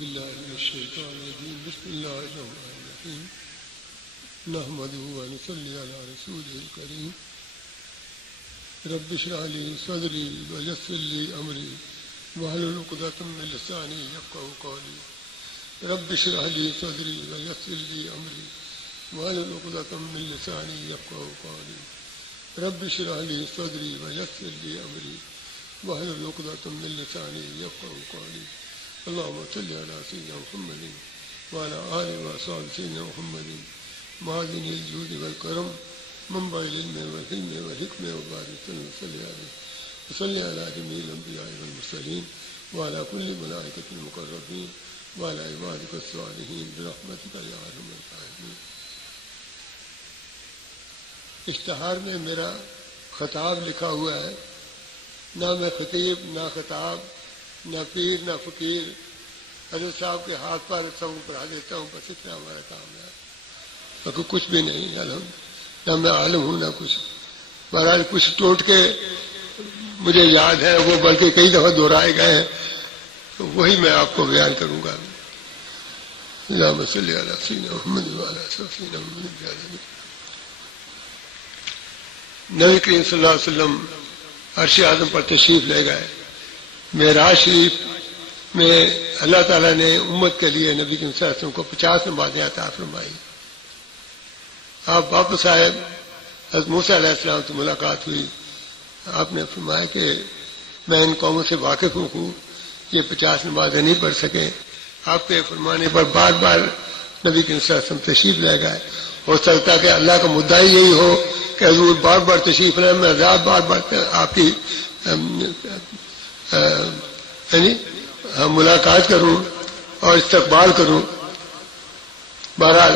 بالله من الشيطان الرجيم بسم الله الرحمن الرحيم نحمده ونصلي على رسوله الكريم رب اشرح لي صدري ويسر لي أمري واحلل عقدة من لساني يفقهوا قولي رب اشرح لي صدري ويسر لي أمري واحلل عقدة من لساني يفقهوا قولي رب اشرح لي صدري ويسر لي أمري واحلل عقدة من لساني يفقهوا قولي اللهم صل على سيدنا محمد وعلى آله وصحبه سيدنا محمد معدن الجود والكرم منبع العلم والحلم والحكمة وبارك وصلي عليه وصلي على جميع الأنبياء والمرسلين وعلى كل ملائكة المقربين وعلى عبادك الصالحين برحمتك يا أرحم الراحمين. اشتہار میں میرا خطاب لکھا ہوا ہے، نہ میں خطیب نہ خطاب نہ پیر نہ فقیر، حضرت صاحب کے ہاتھ پر رکھتا ہوں، پڑھا دیتا ہوں، بس اتنا ہمارا کام ہے، باقی کچھ بھی نہیں. نہ میں عالم ہوں نہ کچھ. بہرحال کچھ ٹوٹ کے مجھے یاد ہے، وہ بلکہ کئی دفعہ دہرائے گئے ہیں، تو وہی میں آپ کو بیان کروں گا. اللہم صلی علی سیدنا محمد وعلی سیدنا محمد. نبی کریم صلی اللہ علیہ وسلم عرش اعظم پر تشریف لے گئے. معراج شریف میں اللہ تعالیٰ نے امت کے لیے نبی کریم صلی اللہ علیہ وسلم کو 50 نمازیں عطا فرمائی. آپ واپس آئے، حضرت موسیٰ علیہ السلام سے ملاقات ہوئی. آپ نے فرمایا کہ میں ان قوموں سے واقف ہوں، یہ 50 نمازیں نہیں پڑھ سکیں. آپ کے فرمانے پر بار بار نبی کریم صلی اللہ علیہ وسلم تشریف لے گئے. ہو سکتا کہ اللہ کا مدعا یہی ہو کہ حضور بار بار تشریف لائیں، میں رات بار بار آپ کی ملاقات کروں اور استقبال کروں. بہرحال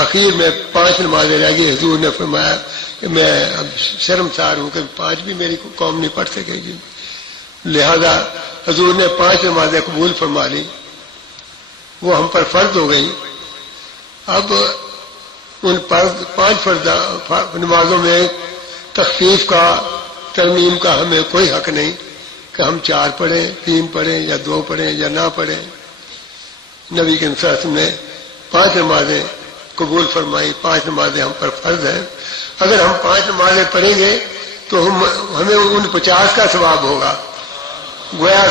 آخر میں 5 نمازیں رہ گئی. حضور نے فرمایا کہ میں اب شرمسار ہوں کہ 5 بھی میری قوم نہیں پڑھ سکے گی، لہذا حضور نے 5 نمازیں قبول فرما لی، وہ ہم پر فرض ہو گئی. اب ان 5 فرض نمازوں میں تخفیف کا، ترمیم کا ہمیں کوئی حق نہیں کہ ہم 4 پڑھیں، 3 پڑھیں یا 2 پڑھیں یا نہ پڑھیں. نبی کے انصاف نے 5 نمازیں قبول فرمائی. 5 نمازیں ہم پر فرض ہیں. اگر ہم 5 نمازیں پڑھیں گے تو ہمیں ان 50 کا ثواب ہوگا. گویا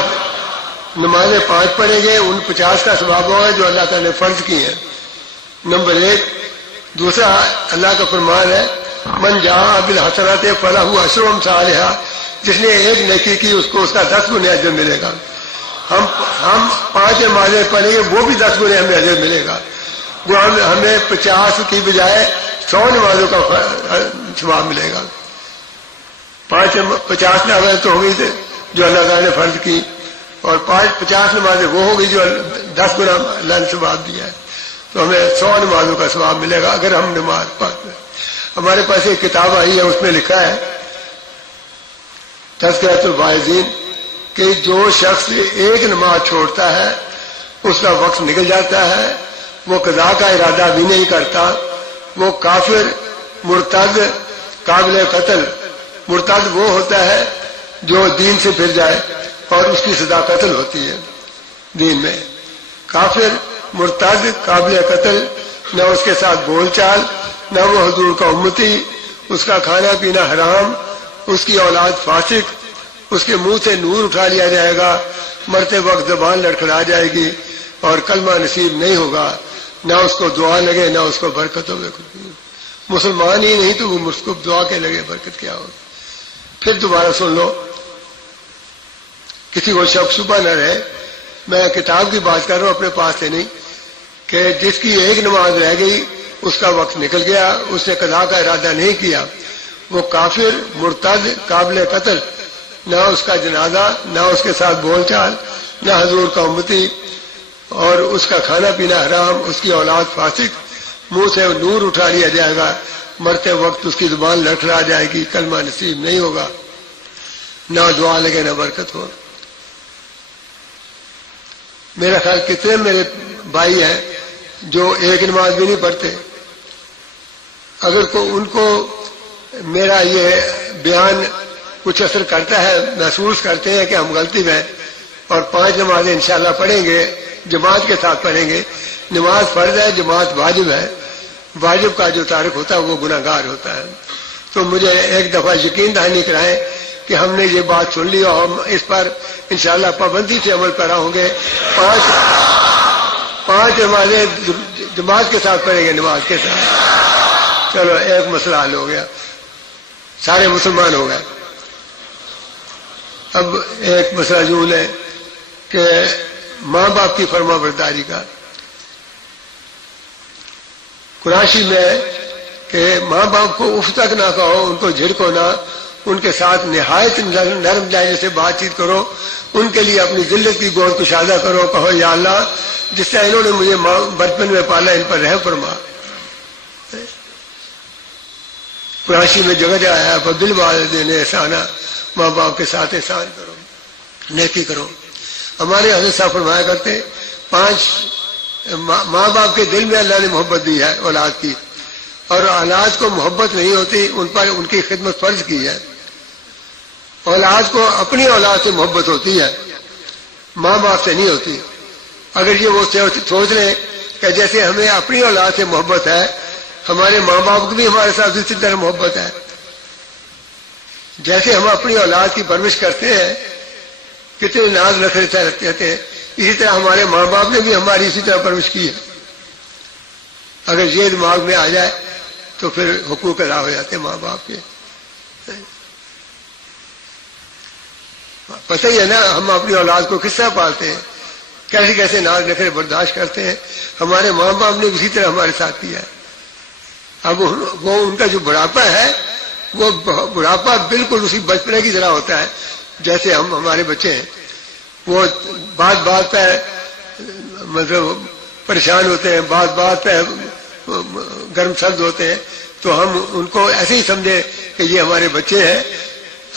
نمازیں 5 پڑھیں گے، ان 50 کا ثواب ہوگا جو اللہ تعالیٰ نے فرض کی ہیں. نمبر 1. دوسرا اللہ کا فرمان ہے من جاء بالحسنات فلہ عشر امثالھا، جس نے 1 نیکی کی اس کو اس کا 10 گنے اجر ملے گا. ہم 5 نمازیں پڑھیں گے، وہ بھی 10 گنے ہمیں اجر ملے گا. وہ ہمیں 50 کی بجائے 100 نمازوں کا ثواب ملے گا. 50 نمازیں تو ہوگی جو اللہ تعالیٰ نے فرض کی، اور 50 نمازیں وہ ہوگی جو 10 گنا اللہ نے ثواب دیا ہے. تو ہمیں 100 نمازوں کا ثواب ملے گا اگر ہم نماز پڑھتے ہیں. ہمارے پاس ایک کتاب آئی ہے، اس میں لکھا ہے تذکرۃ الواعظین کہ جو شخص 1 نماز چھوڑتا ہے اس کا وقت نکل جاتا ہے، وہ قضا کا ارادہ بھی نہیں کرتا، وہ کافر، مرتد، قابل قتل. مرتد وہ ہوتا ہے جو دین سے پھر جائے اور اس کی سزا قتل ہوتی ہے دین میں. کافر، مرتد، قابل قتل، نہ اس کے ساتھ بول چال، نہ وہ حضور کا امتی، اس کا کھانا پینا حرام، اس کی اولاد فاسق، اس کے منہ سے نور اٹھا لیا جائے گا، مرتے وقت زبان لڑکھڑا جائے گی اور کلمہ نصیب نہیں ہوگا، نہ اس کو دعا لگے نہ اس کو برکت ہو. مسلمان ہی نہیں تو وہ اس کو دعا کے لگے برکت کیا ہو. پھر دوبارہ سن لو، کسی کو شک شبہ نہ رہے، میں کتاب کی بات کر رہا ہوں اپنے پاس سے نہیں، کہ جس کی 1 نماز رہ گئی اس کا وقت نکل گیا، اس نے قضا کا ارادہ نہیں کیا، وہ کافر، مرتد، قابل قتل، نہ اس کا جنازہ، نہ اس کے ساتھ بول چال، نہ حضور کا امتی، اور اس کا کھانا پینا حرام، اس کی اولاد فاسق، منہ سے نور اٹھا لیا جائے گا، مرتے وقت اس کی زبان لڑکھڑا جائے گی، کلمہ نصیب نہیں ہوگا، نہ دعا لگے نہ برکت ہو. میرا خیال کتنے میرے بھائی ہیں جو 1 نماز بھی نہیں پڑھتے. اگر ان کو میرا یہ بیان کچھ اثر کرتا ہے، محسوس کرتے ہیں کہ ہم غلطی میں اور 5 نمازیں انشاءاللہ پڑھیں گے جماعت کے ساتھ پڑھیں گے. نماز فرض ہے، جماعت واجب ہے. واجب کا جو تارک ہوتا ہے وہ گناہگار ہوتا ہے. تو مجھے ایک دفعہ یقین دہانی کرائیں کہ ہم نے یہ بات سن لی اور ہم اس پر انشاءاللہ پابندی سے عمل پیرا ہوں گے. 5 نمازیں جماعت کے ساتھ پڑھیں گے، نماز کے ساتھ. چلو ایک مسئلہ حل ہو گیا، سارے مسلمان ہو گئے. اب ایک مسئلہ یوں ہے کہ ماں باپ کی فرما برداری کا. قرآن میں کہ ماں باپ کو اف تک نہ کہو، ان کو جھڑکو نہ، ان کے ساتھ نہایت نرم لہجے سے بات چیت کرو، ان کے لیے اپنی ذلت کی گود کشادہ کرو. کہو یا اللہ جس طرح انہوں نے مجھے بچپن میں پالا ان پر رحم فرما. قرآن میں جگہ جگہ ہے بالوالدین احسانا، ماں باپ کے ساتھ احسان کرو، نیکی کرو. ہمارے حضرت صاحب فرمایا کرتے 5 ماں باپ کے دل میں اللہ نے محبت دی ہے اولاد کی، اور اولاد کو محبت نہیں ہوتی، ان پر ان کی خدمت فرض کی ہے. اولاد کو اپنی اولاد سے محبت ہوتی ہے، ماں باپ سے نہیں ہوتی. اگر یہ وہ سوچ لیں کہ جیسے ہمیں اپنی اولاد سے محبت ہے، ہمارے ماں باپ کی بھی ہمارے ساتھ اسی طرح محبت ہے. جیسے ہم اپنی اولاد کی پرورش کرتے ہیں، کتنے ناز نخرے رکھتے ہیں، اسی طرح ہمارے ماں باپ نے بھی ہماری اسی طرح پرورش کی ہے. اگر یہ دماغ میں آ جائے تو پھر حقوق ادا ہو جاتے ہیں ماں باپ کے. پتہ ہی ہے نا ہم اپنی اولاد کو کس طرح پالتے ہیں، کیسے کیسے ناز نخرے برداشت کرتے ہیں. ہمارے ماں باپ نے اسی طرح ہمارے ساتھ کیا ہے. اب وہ ان کا جو بڑھاپا ہے، وہ بڑھاپا بالکل اسی بچپنے کی طرح ہوتا ہے جیسے ہمارے بچے ہیں. وہ بات بات پہ مطلب پریشان ہوتے ہیں، بات بات پہ گرم سرد ہوتے ہیں، تو ہم ان کو ایسے ہی سمجھے کہ یہ ہمارے بچے ہیں.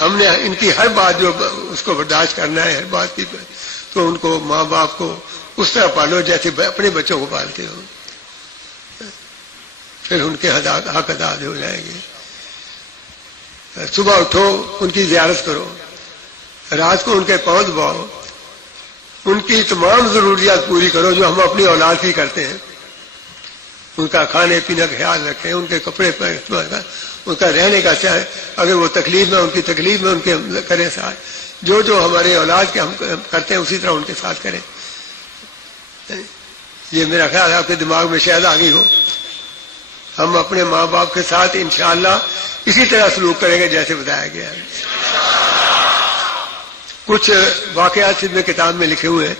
ہم نے ان کی ہر بات جو اس کو برداشت کرنا ہے، ہر بات کی، تو ان کو ماں باپ کو اس طرح پالو جیسے اپنے بچوں کو پالتے ہو. پھر ان کے حق ادا ہو جائیں گے. صبح اٹھو، ان کی زیارت کرو، رات کو ان کے پاؤں دباؤ، ان کی تمام ضروریات پوری کرو جو ہم اپنی اولاد کی کرتے ہیں. ان کا کھانے پینے کا خیال رکھیں، ان کے کپڑے پر ان کا رہنے کا چاہے، اگر وہ تکلیف میں ان کی تکلیف میں ان کے کریں ساتھ. جو جو ہمارے اولاد کے ہم کرتے ہیں اسی طرح ان کے ساتھ کریں. یہ میرا خیال ہے آپ کے دماغ میں شاید آ گئی ہو. ہم اپنے ماں باپ کے ساتھ انشاءاللہ اسی طرح سلوک کریں گے جیسے بتایا گیا ہے. کچھ واقعات میں کتاب میں لکھے ہوئے ہیں.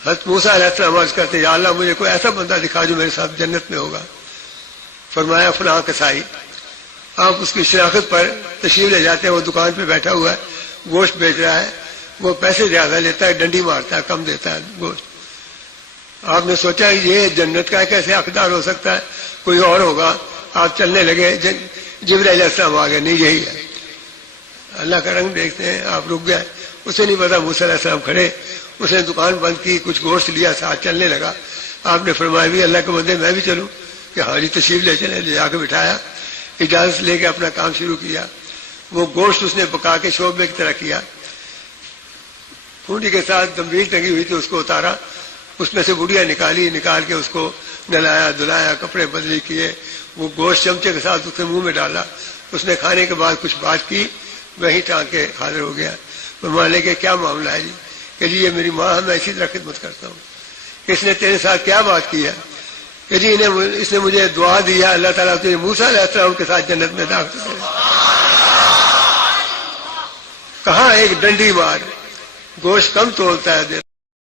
حضرت موسیٰ علیہ السلام عرض کرتے یا اللہ مجھے کوئی ایسا بندہ دکھا جو میرے ساتھ جنت میں ہوگا. فرمایا فلاں کسائی. آپ اس کی شناخت پر تشریف لے جاتے ہیں، وہ دکان پہ بیٹھا ہوا ہے، گوشت بیچ رہا ہے، وہ پیسے زیادہ لیتا ہے، ڈنڈی مارتا ہے، کم دیتا ہے گوشت. آپ نے سوچا یہ جنت کا کیسے حقدار ہو سکتا ہے، کوئی اور ہوگا. آپ چلنے لگے، جبرائیل علیہ السلام آ گئے، نہیں یہی ہے. اللہ کا رنگ دیکھتے ہیں، آپ رک گئے. اسے نہیں پتا موسیٰ علیہ السلام کھڑے. اس نے دکان بند کی، کچھ گوشت لیا، ساتھ چلنے لگا. آپ نے فرمایا بھی اللہ کے بندے میں بھی چلوں؟ کہ ہاں جی تشریف لے چلے. لے جا کے بٹھایا، اجازت لے کے اپنا کام شروع کیا. وہ گوشت اس نے پکا کے شوربے کی طرح کیا. پھونڈی کے ساتھ دمبیل ٹنگی ہوئی تھی، اس کو اتارا، اس میں سے بڑھیا نکال کے اس کو نلایا دھلایا، کپڑے بدلی کیے. وہ گوشت چمچے کے ساتھ اس کے منہ میں ڈالا. اس نے کھانے کے بعد کچھ بات کی، وہیں ٹانگ کے حاضر ہو گیا. فرمان لے کے کیا معاملہ ہے جی؟ کہ جی یہ میری ماں ہے، میں اسی طرح خدمت کرتا ہوں. اس نے تیرے ساتھ کیا بات کی ہے؟ کہ جی اس نے مجھے دعا دی ہے اللہ تعالیٰ تجھے موسیٰ علیہ السلام کے ساتھ جنت میں داخل کرے. کہاں ایک ڈنڈی مار، گوشت کم تولتا ہے.